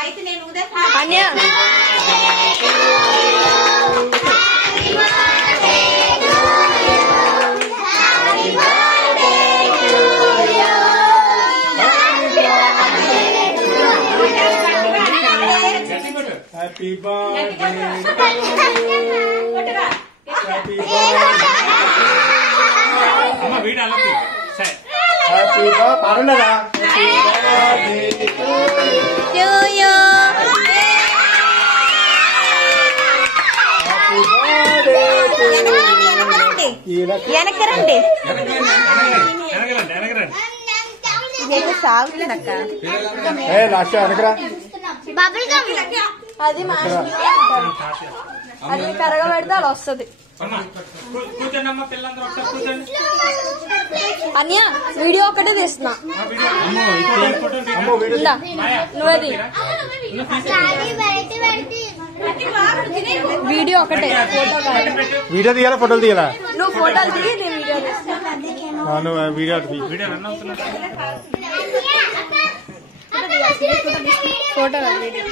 అయితే నేను happy birthday happy అమ్మ వీడు అలాగే హ్యాపీ పాడున్నారా వెనకరండి సాగుతుందక్క అది అది కరగబెడితే అలా వస్తుంది. అన్య వీడియో ఒకటే తీస్తున్నా నువ్వది వీడియో ఒకటే వీడియో తీయాలా ఫోటోలు తీయాలా నువ్వు ఫోటోలు దిగి నేను వీడియో తీస్తా ఫోటో వీడియో